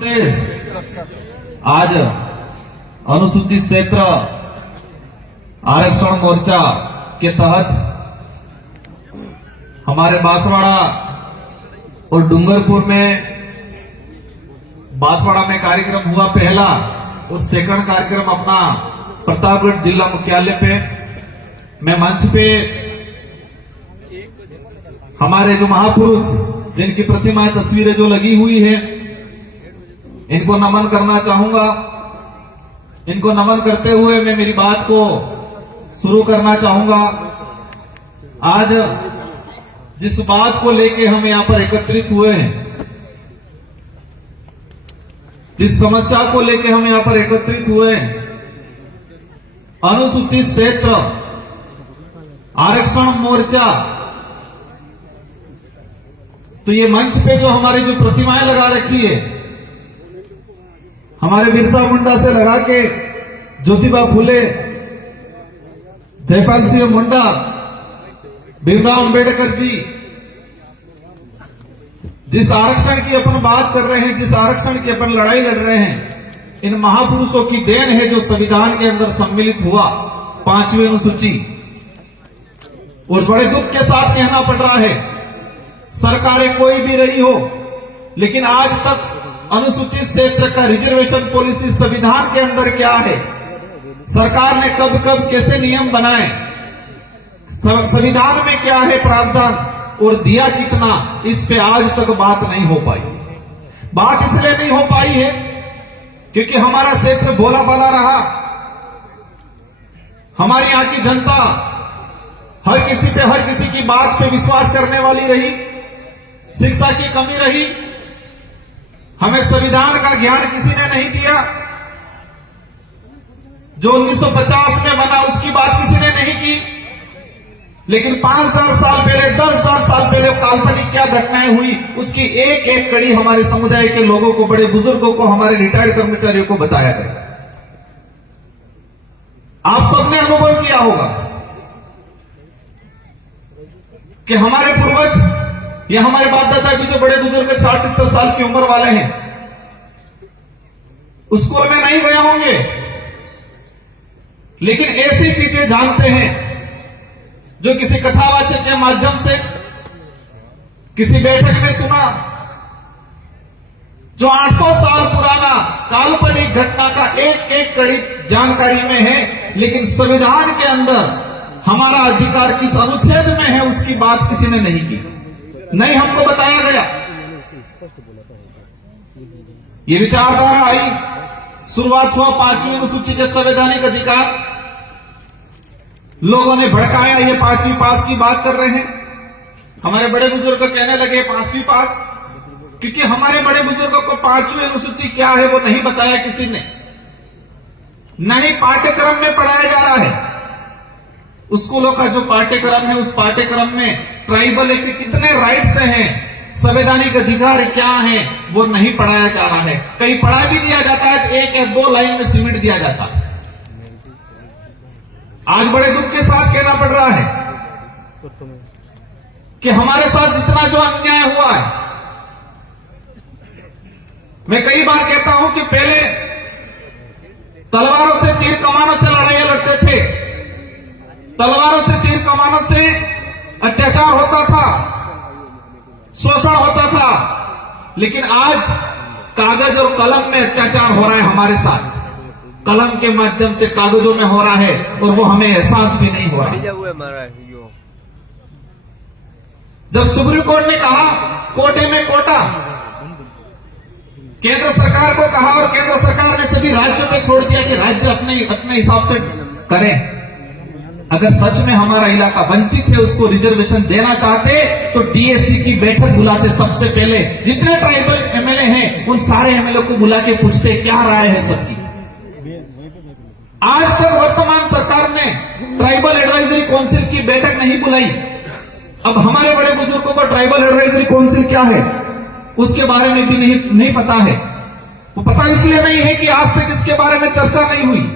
आज अनुसूचित क्षेत्र आरक्षण मोर्चा के तहत हमारे बांसवाड़ा और डूंगरपुर में बांसवाड़ा में कार्यक्रम हुआ पहला, और सेकंड कार्यक्रम अपना प्रतापगढ़ जिला मुख्यालय पे मैं मंच पे हमारे जो महापुरुष जिनकी प्रतिमाएं तस्वीरें जो लगी हुई है इनको नमन करना चाहूंगा। इनको नमन करते हुए मैं मेरी बात को शुरू करना चाहूंगा। आज जिस बात को लेके हम यहां पर एकत्रित हुए हैं, जिस समस्या को लेके हम यहां पर एकत्रित हुए हैं, अनुसूचित क्षेत्र आरक्षण मोर्चा, तो ये मंच पे जो हमारी जो प्रतिमाएं लगा रखी है, हमारे बिरसा मुंडा से लगा के ज्योतिबा फुले, जयपाल सिंह मुंडा, भीमराव अंबेडकर जी, जिस आरक्षण की अपन बात कर रहे हैं, जिस आरक्षण की अपन लड़ाई लड़ रहे हैं, इन महापुरुषों की देन है जो संविधान के अंदर सम्मिलित हुआ 5वीं अनुसूची। और बड़े दुख के साथ कहना पड़ रहा है, सरकारें कोई भी रही हो, लेकिन आज तक अनुसूचित क्षेत्र का रिजर्वेशन पॉलिसी संविधान के अंदर क्या है, सरकार ने कब कब कैसे नियम बनाए, संविधान में क्या है प्रावधान और दिया कितना, इस पे आज तक बात नहीं हो पाई। बात इसलिए नहीं हो पाई है क्योंकि हमारा क्षेत्र भोला भाला रहा। हमारी यहां की जनता हर किसी की बात पे विश्वास करने वाली रही, शिक्षा की कमी रही, हमें संविधान का ज्ञान किसी ने नहीं दिया। जो 1950 में बना उसकी बात किसी ने नहीं की, लेकिन 5,000 साल पहले, 10,000 साल पहले काल्पनिक क्या घटनाएं हुई, उसकी एक एक कड़ी हमारे समुदाय के लोगों को, बड़े बुजुर्गों को, हमारे रिटायर्ड कर्मचारियों को बताया गया। आप सबने अनुभव किया होगा कि हमारे पूर्वज या हमारे बाप दादा भी जो बड़े बुजुर्ग 60-70 साल की उम्र वाले हैं, स्कूल में नहीं गए होंगे, लेकिन ऐसी चीजें जानते हैं जो किसी कथावाचक के माध्यम से, किसी बैठक में सुना, जो 800 साल पुराना काल्पनिक घटना का एक एक कड़ी जानकारी में है, लेकिन संविधान के अंदर हमारा अधिकार किस अनुच्छेद में है उसकी बात किसी ने नहीं की, नहीं हमको बताया गया। ये विचारधारा आई, शुरुआत हुआ 5वीं अनुसूची के संवैधानिक अधिकार, लोगों ने भड़काया, ये 5वीं पास की बात कर रहे हैं। हमारे बड़े बुजुर्ग कहने लगे 5वीं पास, क्योंकि हमारे बड़े बुजुर्गों को 5वीं अनुसूची क्या है वो नहीं बताया किसी ने, नहीं पाठ्यक्रम में पढ़ाया जा रहा है। स्कूलों का जो पाठ्यक्रम है, उस पाठ्यक्रम में ट्राइबल के कितने राइट्स हैं, संवैधानिक अधिकार क्या हैं, वो नहीं पढ़ाया जा रहा है। कहीं पढ़ा भी दिया जाता है तो 1 या 2 लाइन में सिमट दिया जाता है। आज बड़े दुख के साथ कहना पड़ रहा है कि हमारे साथ जितना जो अन्याय हुआ है, मैं कई बार कहता हूं कि पहले तलवारों से, तीर कमानों से लड़ाइयां लड़ते थे, तलवारों से, तीर कमानों से अत्याचार होता था, शोषण होता था, लेकिन आज कागज और कलम में अत्याचार हो रहा है हमारे साथ, कलम के माध्यम से कागजों में हो रहा है, और वो हमें एहसास भी नहीं हो रहा है। जब सुप्रीम कोर्ट ने कहा कोटे में कोटा, केंद्र सरकार को कहा, और केंद्र सरकार ने सभी राज्यों पे छोड़ दिया कि राज्य अपने हिसाब से करें। अगर सच में हमारा इलाका वंचित है, उसको रिजर्वेशन देना चाहते तो टीएससी की बैठक बुलाते, सबसे पहले जितने ट्राइबल एमएलए हैं उन सारे एमएलए को बुला के पूछते क्या राय है सबकी। आज तक वर्तमान सरकार ने ट्राइबल एडवाइजरी काउंसिल की बैठक नहीं बुलाई। अब हमारे बड़े बुजुर्गों को ट्राइबल एडवाइजरी काउंसिल क्या है उसके बारे में भी नहीं पता है। वो पता इसलिए नहीं है कि आज तक इसके बारे में चर्चा नहीं हुई।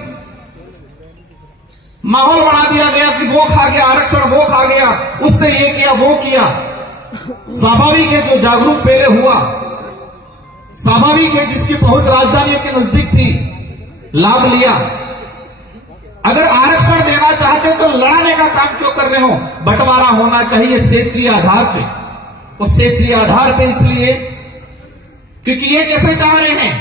माहौल बना दिया गया कि वो खा गया आरक्षण, वो खा गया, उसने ये किया, वो किया। स्वाभाविक है, जो जागरूक पहले हुआ स्वाभाविक है, जिसकी पहुंच राजधानियों के नजदीक थी, लाभ लिया। अगर आरक्षण देना चाहते तो लड़ाने का काम क्यों कर रहे हो? बंटवारा होना चाहिए क्षेत्रीय आधार पे। और क्षेत्रीय आधार पे इसलिए क्योंकि ये कैसे चाह रहे हैं,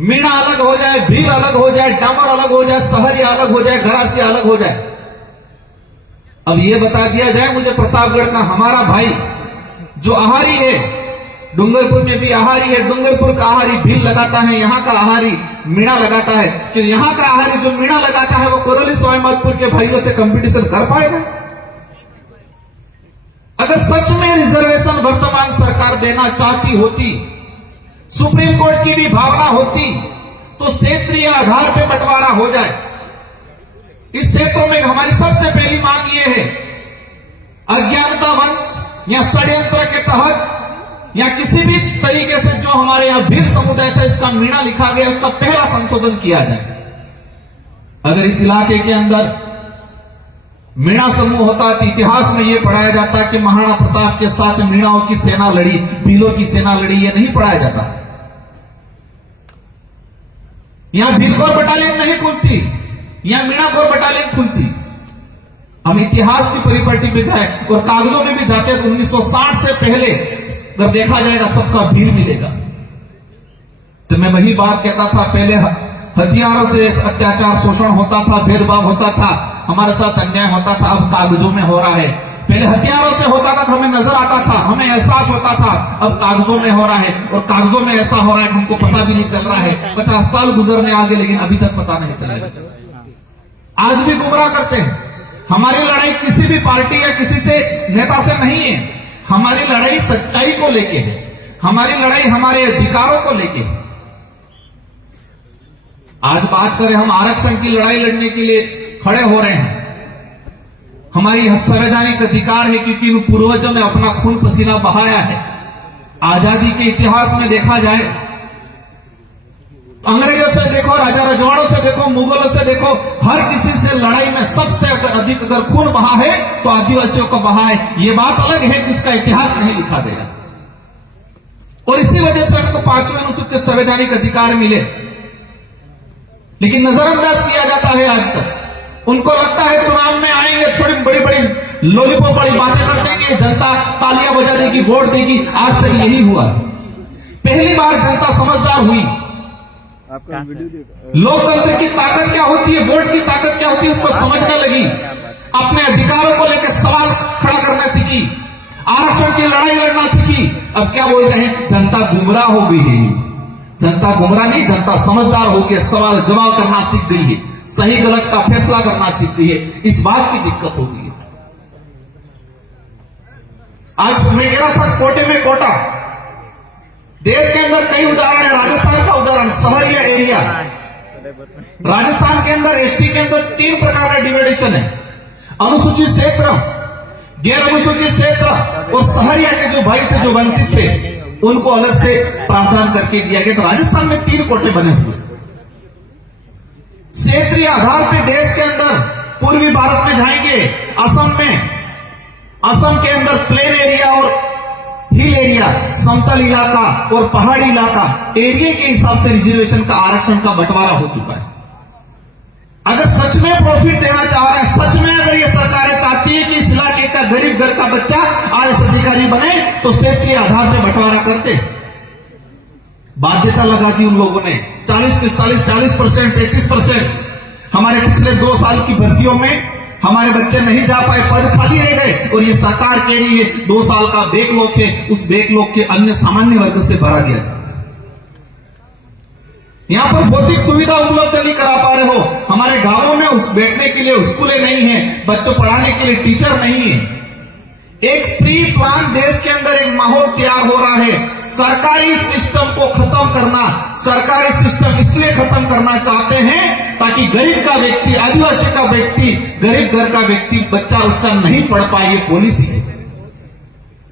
मीणा अलग हो जाए, भील अलग हो जाए, डामर अलग हो जाए, सहरिया अलग हो जाए, गरासिया अलग हो जाए। अब ये बता दिया जाए मुझे प्रतापगढ़ का हमारा भाई जो आहारी है, डूंगरपुर में भी आहारी है, डूंगरपुर का आहारी भील लगाता है, यहां का आहारी मीणा लगाता है, कि यहां का आहारी जो मीणा लगाता है वो कोरोली सवाईमाधोपुर के भाइयों से कंपटीशन कर पाएगा? अगर सच में रिजर्वेशन वर्तमान सरकार देना चाहती होती, सुप्रीम कोर्ट की भी भावना होती, तो क्षेत्रीय आधार पे बंटवारा हो जाए। इस क्षेत्रों में हमारी सबसे पहली मांग यह है, अज्ञानता वंश या षड्यंत्र के तहत या किसी भी तरीके से जो हमारे यहां भील समुदाय था इसका मीणा लिखा गया, उसका पहला संशोधन किया जाए। अगर इस इलाके के अंदर मीणा समूह होता तो इतिहास में यह पढ़ाया जाता कि महाराणा प्रताप के साथ मीणाओं की सेना लड़ी, भीलों की सेना लड़ी, यह नहीं पढ़ाया जाता। यहां भील कोर बटालियन नहीं खुलती, यहां मीणा कोर बटालियन खुलती। हम इतिहास की परिपाटी पे जाए और कागजों में भी जाते हैं तो 1960 से पहले जब देखा जाएगा सबका भील मिलेगा। तो मैं वही बात कहता था, पहले हथियारों से अत्याचार शोषण होता था, भेदभाव होता था, हमारे साथ अन्याय होता था, अब कागजों में हो रहा है। पहले हथियारों से होता था तो हमें नजर आता था, हमें एहसास होता था, अब कागजों में हो रहा है। और कागजों में ऐसा हो रहा है कि हमको पता भी नहीं चल रहा है। 50 साल गुजरने आगे लेकिन अभी तक पता नहीं चल रहा। आज भी गुमराह करते हैं। हमारी लड़ाई किसी भी पार्टी या किसी से नेता से नहीं है, हमारी लड़ाई सच्चाई को लेके है, हमारी लड़ाई हमारे अधिकारों को लेके है। आज बात करें, हम आरक्षण की लड़ाई लड़ने के लिए खड़े हो रहे हैं। हमारी संवैधानिक अधिकार है क्योंकि उन पूर्वजों ने अपना खून पसीना बहाया है। आजादी के इतिहास में देखा जाए, अंग्रेजों से देखो, राजा रजवाड़ों से देखो, मुगलों से देखो, हर किसी से लड़ाई में सबसे अधिक अगर खून बहा है तो आदिवासियों का बहा है। यह बात अलग है कि उसका इतिहास नहीं लिखा गया। और इसी वजह से हमको 5वें अनुसूचित संवैधानिक अधिकार मिले, लेकिन नजरअंदाज किया जाता है आज तक। उनको लगता है चुनाव में आएंगे, थोड़ी बड़ी बड़ी लॉलीपॉप वाली बातें कर देंगे, जनता तालियां बजा देगी, वोट देगी। आज तक यही हुआ। पहली बार जनता समझदार हुई। लोकतंत्र की ताकत क्या होती है, वोट की ताकत क्या होती है, उसको समझने लगी। अपने अधिकारों को लेकर सवाल खड़ा करना सीखी, आरक्षण की लड़ाई लड़ना सीखी। अब क्या बोल रहे हैं, जनता गुमराह हो गई है। जनता गुमराह नहीं, जनता समझदार हो गई, सवाल जवाब करना सीख गई है, सही गलत का फैसला करना सीख गई है। इस बात की दिक्कत हो गई है। आज मैं कह रहा था कोटे में कोटा, देश के अंदर कई उदाहरण है। राजस्थान का उदाहरण, सहरिया एरिया। राजस्थान के अंदर एसटी के अंदर 3 प्रकार का डिवाइडेशन है, अनुसूचित क्षेत्र, गैर अनुसूचित क्षेत्र और सहरिया के जो भाई थे, जो वंचित थे, उनको अलग से प्रावधान करके दिया गया। तो राजस्थान में 3 कोटे बने हुए। क्षेत्रीय आधार पर देश के अंदर पूर्वी भारत में जाएंगे, असम में, असम के अंदर प्लेन एरिया और हिल एरिया, समतल इलाका और पहाड़ी इलाका, एरिया के हिसाब से रिजर्वेशन का, आरक्षण का बंटवारा हो चुका है। अगर सच में प्रॉफिट देना चाह रहे हैं, सच में अगर ये सरकारें चाहती है कि इस इलाके का गरीब घर का बच्चा आईएएस अधिकारी बने, तो क्षेत्रीय आधार पर बंटवारा करते। बाध्यता लगा दी उन लोगों ने, 40, 45, 40%, 35%। हमारे पिछले 2 साल की भर्तियों में हमारे बच्चे नहीं जा पाए, पद खाली रह गए। और ये सरकार कह रही है 2 साल का बैकलॉग है, उस बैकलॉग के अन्य सामान्य वर्ग से भरा गया। यहां पर भौतिक सुविधा उपलब्ध नहीं करा पा रहे हो। हमारे गांवों में उस बैठने के लिए स्कूलें नहीं है, बच्चों पढ़ाने के लिए टीचर नहीं है। एक प्री प्लान देश के अंदर एक माहौल तैयार हो रहा है। सरकारी सिस्टम को खत्म करना, सरकारी सिस्टम इसलिए खत्म करना चाहते हैं ताकि गरीब का व्यक्ति, आदिवासी का व्यक्ति, गरीब घर का व्यक्ति, बच्चा उसका नहीं पढ़ पाए। ये पॉलिसी है।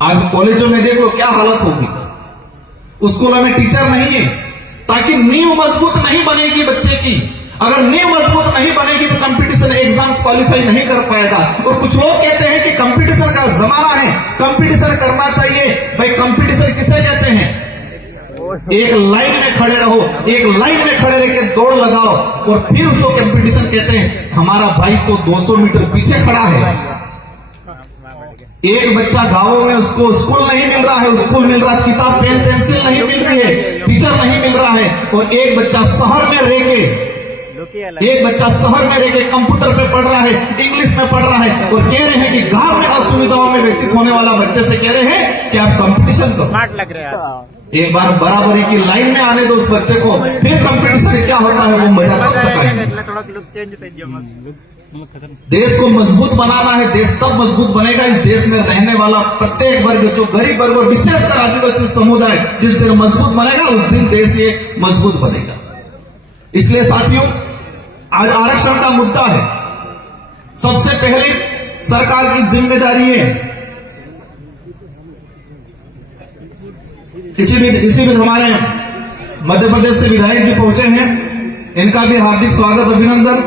आज कॉलेजों में देखो क्या हालत होगी, स्कूलों में टीचर नहीं है, ताकि नींव मजबूत नहीं बनेगी बच्चे की। अगर नींव मजबूत नहीं बनेगी तो कंपटीशन एग्जाम क्वालिफाई नहीं कर पाएगा। और कुछ लोग कहते हैं कि कंपटीशन का जमाना है, कंपटीशन करना चाहिए। भाई कंपटीशन किसे कहते हैं? एक लाइन में खड़े रहो, एक लाइन में खड़े रह के दौड़ लगाओ और फिर उसको कंपटीशन कहते हैं। हमारा भाई तो 200 मीटर पीछे खड़ा है। एक बच्चा गांवों में उसको स्कूल नहीं मिल रहा है, स्कूल मिल रहा है, किताब पेन पेंसिल नहीं मिल रही है, टीचर नहीं मिल रहा है, और एक बच्चा शहर में रह के कंप्यूटर पे पढ़ रहा है, इंग्लिश में पढ़ रहा है, और कह रहे हैं कि गांव में असुविधाओं में व्यतीत होने वाला बच्चे से कह रहे हैं कि आप कंपटीशन करो। स्मार्ट लग रहा है। एक बार बराबरी की लाइन में आने दो उस बच्चे को, फिर कंपटीशन क्या होता है वो मजा तब सकाएंगे। थोड़ा लुक चेंज थे। देश को मजबूत बनाना है, देश तब मजबूत बनेगा इस देश में रहने वाला प्रत्येक वर्ग, जो गरीब वर्ग और विशेषकर आदिवासी समुदाय जिस दिन मजबूत बनेगा उस दिन देश ये मजबूत बनेगा। इसलिए साथियों, आज आरक्षण का मुद्दा है। सबसे पहले सरकार की जिम्मेदारी है, इसी बीच हमारे मध्य प्रदेश से विधायक जी पहुंचे हैं, इनका भी हार्दिक स्वागत अभिनंदन।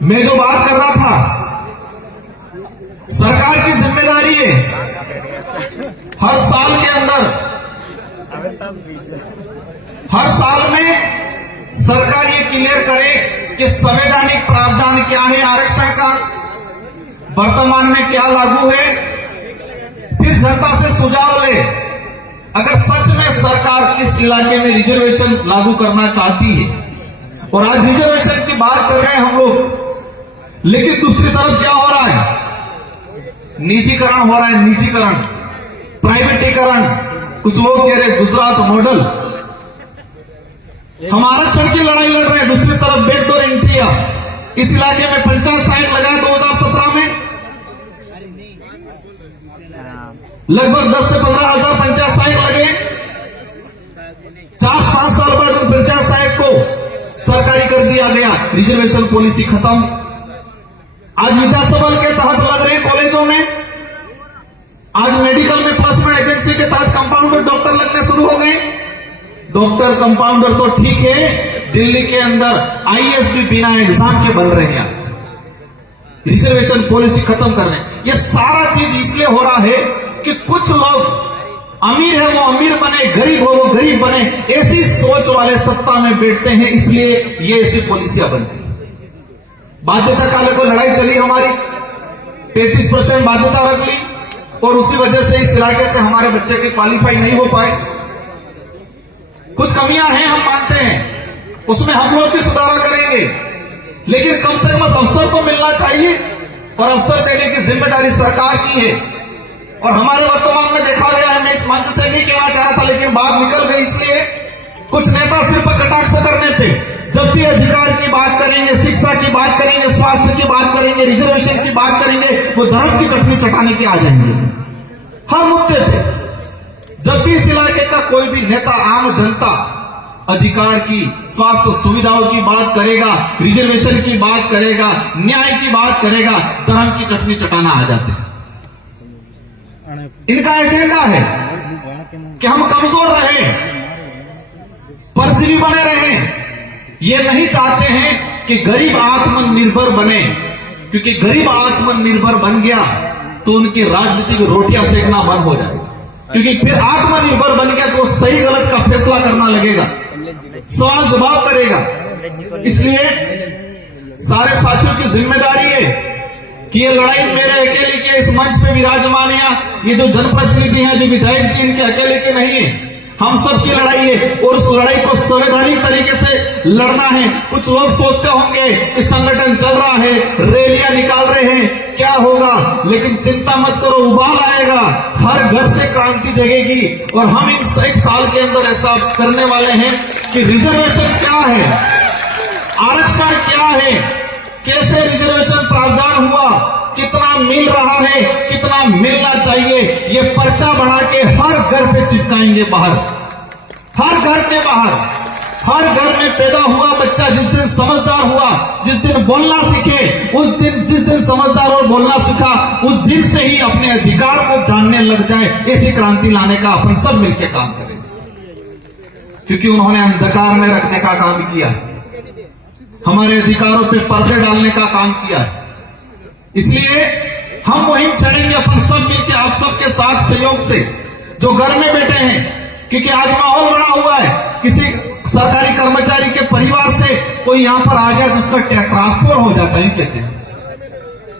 मैं जो बात कर रहा था, सरकार की जिम्मेदारी है हर साल के अंदर, हर साल में सरकार ये क्लियर करे कि संवैधानिक प्रावधान क्या है आरक्षण का, वर्तमान में क्या लागू है, फिर जनता से सुझाव ले। अगर सच में सरकार इस इलाके में रिजर्वेशन लागू करना चाहती है, और आज रिजर्वेशन की बात कर रहे हैं हम लोग, लेकिन दूसरी तरफ क्या हो रहा है, निजीकरण हो रहा है, निजीकरण, प्राइवेटीकरण। कुछ लोग कह रहे हैं गुजरात मॉडल। हम आरक्षण की लड़ाई लड़ रहे हैं, दूसरी तरफ बैकडोर एंट्री। इस इलाके में पंचायत साइट लगाए 2017 में, लगभग 10 से 15 हजार पंचायत साइट लगे। 4-5 साल बाद उन पंचायत साइट को सरकारी कर दिया गया, रिजर्वेशन पॉलिसी खत्म। आज विद्यासभा के तहत लग रहे कॉलेजों में, आज मेडिकल में प्लेसमेंट एजेंसी के तहत कंपाउंडर डॉक्टर लगने शुरू हो गए। डॉक्टर कंपाउंडर तो ठीक है, दिल्ली के अंदर आईएएस भी बिना एग्जाम के बन रहे हैं। आज रिजर्वेशन पॉलिसी खत्म कर रहे हैं। ये सारा चीज इसलिए हो रहा है कि कुछ लोग अमीर है वो अमीर बने, गरीब हो वो गरीब बने, ऐसी सोच वाले सत्ता में बैठते हैं, इसलिए ये ऐसी पॉलिसियां बनती है। बाध्यता काल को लड़ाई चली हमारी, 35% बाध्यता रख ली, और उसी वजह से इस इलाके से हमारे बच्चे के क्वालिफाई नहीं हो पाए। कुछ कमियां हैं, हम मानते हैं, उसमें हम लोग भी सुधार करेंगे, लेकिन कम से कम अवसर तो मिलना चाहिए, और अवसर देने की जिम्मेदारी सरकार की है। और हमारे वर्तमान में देखा गया है, मैं इस मंच से नहीं कहना चाह रहा था लेकिन बात निकल गई, इसलिए कुछ नेता सिर्फ कटाक्ष करने पे, जब भी अधिकार की बात करेंगे, शिक्षा की बात करेंगे, स्वास्थ्य की बात करेंगे, रिजर्वेशन की बात करेंगे, वो धर्म की चटनी चटाने के आ जाएंगे हर मुद्दे पे। जब भी इस इलाके का कोई भी नेता, आम जनता अधिकार की, स्वास्थ्य सुविधाओं की बात करेगा, रिजर्वेशन की बात करेगा, न्याय की बात करेगा, धर्म की चटनी चटाना आ जाते हैं। इनका एजेंडा है कि हम कमजोर रहें, परजीवी बने रहें। ये नहीं चाहते हैं कि गरीब आत्मनिर्भर बने, क्योंकि गरीब आत्मनिर्भर बन गया तो उनकी राजनीतिक रोटियां सेकना बंद हो जाएगी, क्योंकि फिर आत्मनिर्भर बन गया तो सही गलत का फैसला करना लगेगा, सवाल जवाब करेगा। इसलिए सारे साथियों की जिम्मेदारी है कि ये लड़ाई मेरे अकेले के इस मंच पे विराजमान है, ये जो जनप्रतिनिधि हैं, जो विधायक जी, इनके अकेले के नहीं है, हम सब की लड़ाई है, और उस लड़ाई को संवैधानिक तरीके से लड़ना है। कुछ लोग सोचते होंगे कि संगठन चल रहा है, रैलियां निकाल रहे हैं, क्या होगा, लेकिन चिंता मत करो, उबाल आएगा, हर घर से क्रांति जगेगी। और हम इन 1 साल के अंदर ऐसा करने वाले हैं कि रिजर्वेशन क्या है, आरक्षण क्या है, कैसे रिजर्वेशन प्रावधान हुआ, कितना मिल रहा है, कितना मिलना चाहिए, ये पर्चा बना के हर घर पे चिपकाएंगे बाहर, हर घर के बाहर। हर घर में पैदा हुआ बच्चा जिस दिन समझदार हुआ, जिस दिन बोलना सीखे, उस दिन, जिस दिन समझदार और बोलना सीखा, उस दिन से ही अपने अधिकार को जानने लग जाए। ऐसी क्रांति लाने का अपन सब मिलकर काम करेंगे, क्योंकि उन्होंने अंधकार में रखने का काम किया है, हमारे अधिकारों पे पर्दे डालने का काम किया है। इसलिए हम मुहिम छेड़ेंगे अपन सब मिलकर, आप सबके साथ सहयोग से, जो घर में बैठे हैं, क्योंकि आज माहौल बड़ा हुआ है, किसी सरकारी कर्मचारी के परिवार से कोई यहां पर आ जाए तो उसका ट्रांसफर हो जाता है कहते हैं।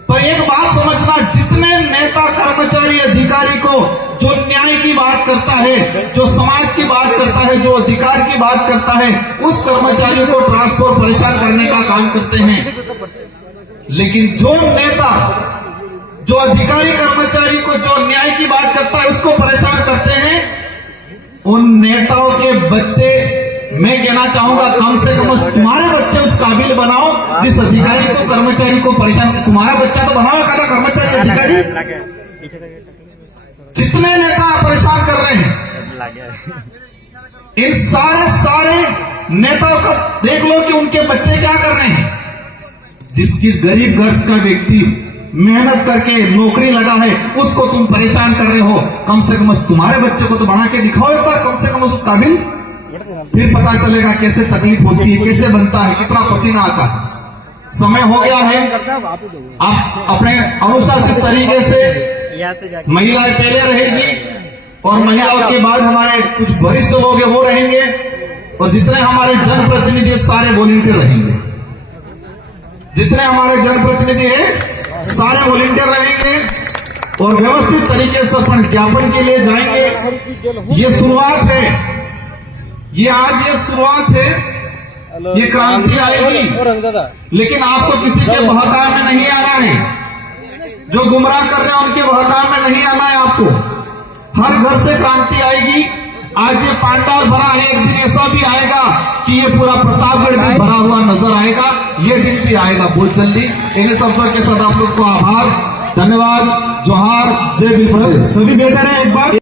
पर एक बात समझना, जितने नेता कर्मचारी अधिकारी को जो न्याय की बात करता है, जो समाज की बात करता है, जो अधिकार की बात करता है, उस कर्मचारी को ट्रांसफर परेशान करने का काम करते हैं। लेकिन जो नेता, जो अधिकारी कर्मचारी को जो न्याय की बात करता है उसको परेशान करते हैं, उन नेताओं के बच्चे, मैं कहना चाहूंगा कम से कम तुम्हारे बच्चे उस काबिल बनाओ जिस अधिकारी को कर्मचारी को परेशान। तुम्हारा बच्चा तो बनाओ का कर्मचारी अधिकारी। जितने नेता परेशान कर रहे हैं, इन सारे नेताओं का देख लो कि उनके बच्चे क्या कर रहे हैं। जिसकी गरीब घर का व्यक्ति मेहनत करके नौकरी लगा है उसको तुम परेशान कर रहे हो। कम से कम तुम्हारे बच्चे को तो बना के दिखाओ एक बार, कम से कम उस काबिल, फिर पता चलेगा कैसे तकलीफ होती है, कैसे बनता है, कितना पसीना आता है। समय हो गया है, आप अपने अनुशासित तरीके से, महिलाएं पहले रहेगी और महिलाओं के बाद हमारे कुछ वरिष्ठ लोग वो रहेंगे और जितने हमारे जनप्रतिनिधि सारे वॉलंटियर रहेंगे। जितने हमारे जनप्रतिनिधि हैं सारे वॉलंटियर रहेंगे और व्यवस्थित तरीके से अपन ज्ञापन के लिए जाएंगे। ये शुरुआत है, ये आज ये शुरुआत है, ये क्रांति आएगी, लेकिन आपको किसी के बहकाव में नहीं आना है। जो गुमराह कर रहे हैं उनके बहकाव में नहीं आना है आपको। हर घर से क्रांति आएगी। आज ये पांडाल भरा है, एक दिन ऐसा भी आएगा कि ये पूरा प्रतापगढ़ भी भरा हुआ नजर आएगा। ये दिन भी आएगा बहुत जल्दी। इन शब्दों के साथ आप सबको आभार, धन्यवाद, जोहार, जय विश्व। सभी बेटा है एक बार